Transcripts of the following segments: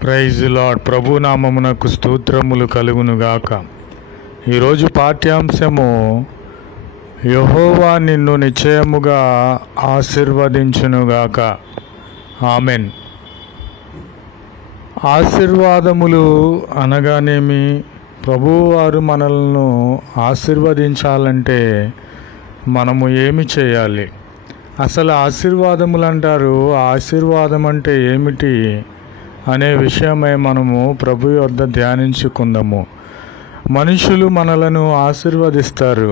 Praise lord. ప్రభు నామమునకు స్తోత్రములు కలుగునుగాక. ఈరోజు పాఠ్యాంశము యెహోవా నిన్ను నిశ్చయముగా ఆశీర్వదించునుగాక. ఆమెన్. ఆశీర్వాదములు అనగానేమి? ప్రభువారు మనల్ని ఆశీర్వదించాలంటే మనము ఏమి చేయాలి? అసలు ఆశీర్వాదములు అంటారు, ఆశీర్వాదం అంటే ఏమిటి అనే విషయమై మనము ప్రభు యొద్ద ధ్యానించుకుందాము. మనుషులు మనలను ఆశీర్వదిస్తారు.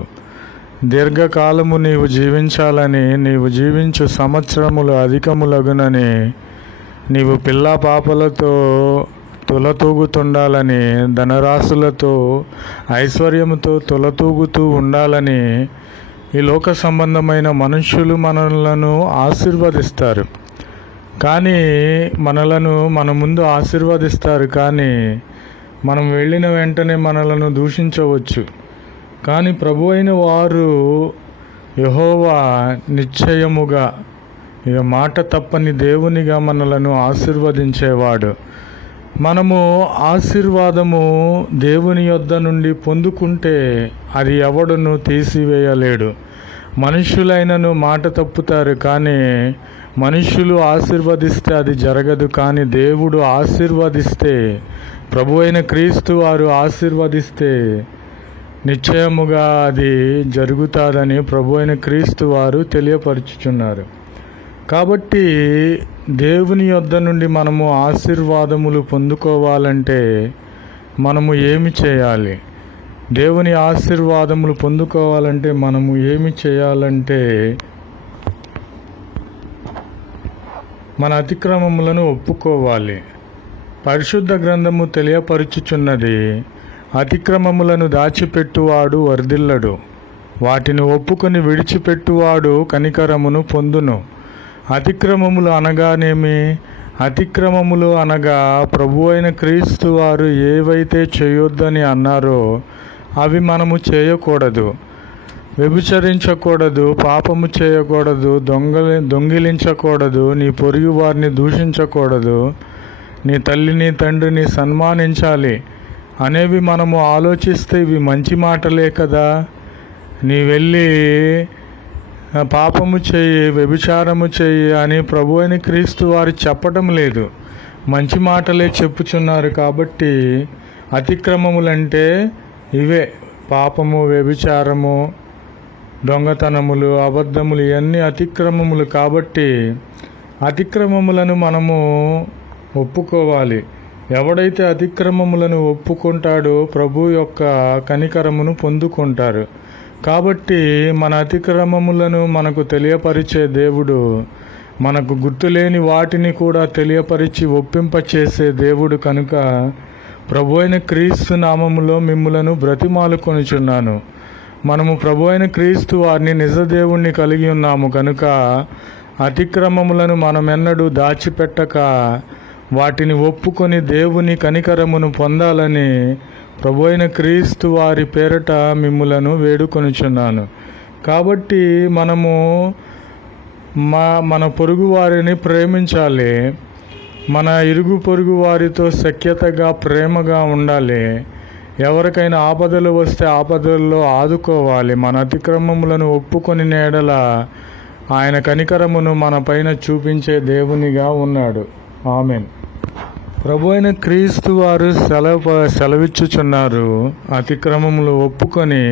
దీర్ఘకాలము నీవు జీవించాలని, నీవు జీవించు సంవత్సరములు అధికములగునని, నీవు పిల్లా పాపలతో తులతూగుతుండాలని, ధనరాశులతో ఐశ్వర్యముతో తులతూగుతూ ఉండాలని ఈ లోక సంబంధమైన మనుషులు మనలను ఆశీర్వదిస్తారు. కానీ మనలను మన ముందు ఆశీర్వదిస్తారు, కానీ మనం వెళ్ళిన వెంటనే మనలను దూషించవచ్చు. కానీ ప్రభు అయిన వారు యెహోవా నిశ్చయముగా, ఇక మాట తప్పని దేవునిగా మనలను ఆశీర్వదించేవాడు. మనము ఆశీర్వాదము దేవుని యొద్ద నుండి పొందుకుంటే అది ఎవడును తీసివేయలేడు. మనుషులైనను మాట తప్పుతారు, కానీ మనుషులు ఆశీర్వదిస్తే అది జరగదు. కానీ దేవుడు ఆశీర్వదిస్తే, ప్రభు అయిన క్రీస్తు వారు ఆశీర్వదిస్తే నిశ్చయముగా అది జరుగుతుందని ప్రభు అయిన క్రీస్తు వారు తెలియపరుచుచున్నారు. కాబట్టి దేవుని యొద్ద నుండి మనము ఆశీర్వాదములు పొందుకోవాలంటే మనము ఏమి చేయాలి? దేవుని ఆశీర్వాదములు పొందుకోవాలంటే మనము ఏమి చేయాలంటే మన అతిక్రమములను ఒప్పుకోవాలి. పరిశుద్ధ గ్రంథము తెలియపరుచుచున్నది, అతిక్రమములను దాచిపెట్టువాడు వర్ధిల్లడు, వాటిని ఒప్పుకొని విడిచిపెట్టువాడు కనికరమును పొందును. అతిక్రమములు అనగానేమి? అతిక్రమములు అనగా ప్రభు అయిన క్రీస్తు వారు ఏవైతే చేయొద్దని అన్నారో అవి మనము చేయకూడదు. వ్యభిచరించకూడదు, పాపము చేయకూడదు, దొంగిలించకూడదు, నీ పొరుగు వారిని దూషించకూడదు, నీ తల్లిని తండ్రిని సన్మానించాలి అనేవి మనము ఆలోచిస్తే ఇవి మంచి మాటలే కదా. నీ వెళ్ళి పాపము చేయి, వ్యభిచారము చేయి అని ప్రభు అయిన క్రీస్తు వారు చెప్పటం లేదు, మంచి మాటలే చెప్పుచున్నారు. కాబట్టి అతిక్రమములంటే ఇవే: పాపము, వ్యభిచారము, దొంగతనములు, అబద్ధములు, ఇవన్నీ అతిక్రమములు. కాబట్టి అతిక్రమములను మనము ఒప్పుకోవాలి. ఎవడైతే అతిక్రమములను ఒప్పుకుంటాడో ప్రభు యొక్క కనికరమును పొందుకుంటారు. కాబట్టి మన అతిక్రమములను మనకు తెలియపరిచే దేవుడు, మనకు గుర్తులేని వాటిని కూడా తెలియపరిచి ఒప్పింపచేసే దేవుడు కనుక ప్రభు అయిన క్రీస్తు నామములో మిమ్ములను బ్రతిమాలుకొనుచున్నాను. మనము ప్రభు అయిన క్రీస్తు వారిని నిజదేవుణ్ణి కలిగి ఉన్నాము కనుక అతిక్రమములను మనమెన్నడూ దాచిపెట్టక వాటిని ఒప్పుకొని దేవుని కనికరమును పొందాలని ప్రభు అయిన క్రీస్తు వారి పేరట మిమ్ములను వేడుకొనుచున్నాను. కాబట్టి మనము మన పొరుగు వారిని ప్రేమించాలి. మన ఇరుగు పొరుగు వారితో సఖ్యతగా, ప్రేమగా ఉండాలి. ఎవరికైనా ఆపదలు వస్తే ఆపదల్లో ఆదుకోవాలి. మన అతిక్రమములను ఒప్పుకొని ఎడల ఆయన కనికరమును మన పైన చూపించే దేవునిగా ఉన్నాడు. ఆమెన్. ప్రభు అయిన క్రీస్తు వారు సెలవిచ్చుచున్నారు, అతిక్రమములు ఒప్పుకొని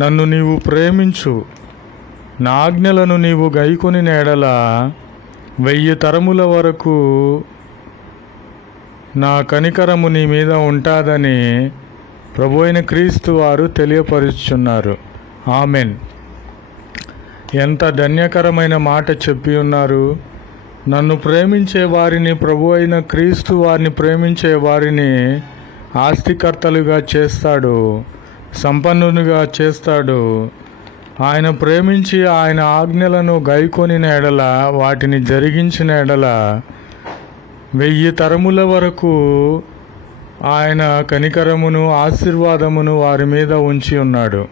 నన్ను నీవు ప్రేమించు, నా ఆజ్ఞలను నీవు గైకొని ఎడల 1000 తరముల వరకు నా కనికరము నీ మీద ఉంటాదని ప్రభు అయిన క్రీస్తు వారు తెలియపరుచుచున్నారు. ఆమెన్. ఎంత ధన్యకరమైన మాట చెప్పి ఉన్నారు. నన్ను ప్రేమించే వారిని, ప్రభు అయిన క్రీస్తు వారిని ప్రేమించే వారిని ఆస్తికర్తలుగా చేస్తాడు, సంపన్నునిగా చేస్తాడు. ఆయన ప్రేమించి ఆయన ఆజ్ఞలను గైకొని ఎడల, వాటిని జరిగించిన ఎడల 1000 తరముల వరకు ఆయన కనికరమును, ఆశీర్వాదమును వారి మీద ఉంచి ఉన్నాడు.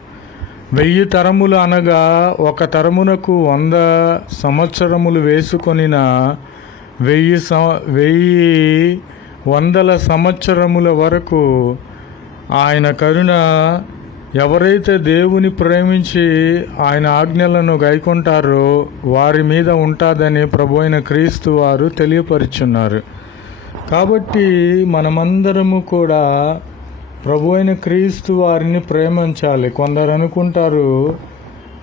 1000 తరములు అనగా ఒక తరమునకు 100 సంవత్సరములు వేసుకొనిన వందల సంవత్సరముల వరకు ఆయన కరుణ ఎవరైతే దేవుని ప్రేమించి ఆయన ఆజ్ఞలను గైకొంటారో వారి మీద ఉంటుందని ప్రభువైన క్రీస్తు వారు తెలియపరుచున్నారు. కాబట్టి మనమందరము కూడా ప్రభువైన క్రీస్తు వారిని ప్రేమించాలి. కొందరు అనుకుంటారు,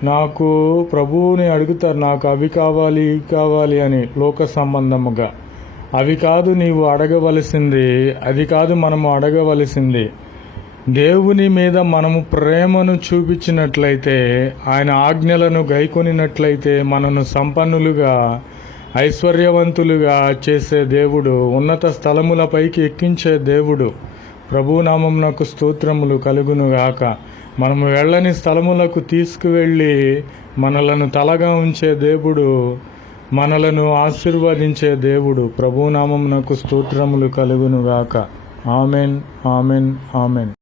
నాకు ప్రభువుని అడుగుతారు, నాకు అవి కావాలి ఇవి కావాలి అని లోక సంబంధముగా. అవి కాదు నీవు అడగవలసింది, అది కాదు మనము అడగవలసింది. దేవుని మీద మనము ప్రేమను చూపించినట్లయితే, ఆయన ఆజ్ఞలను గైకొనినట్లయితే మనను సంపన్నులుగా ఐశ్వర్యవంతులుగా చేసే దేవుడు, ఉన్నత స్థలములపైకి ఎక్కించే దేవుడు. ప్రభునామమునకు స్తోత్రములు కలుగునుగాక. మనము వెళ్ళని స్థలములకు తీసుకువెళ్ళి మనలను తలగా ఉంచే దేవుడు, మనలను ఆశీర్వదించే దేవుడు. ప్రభునామమునకు స్తోత్రములు కలుగునుగాక. Amen, amen, amen.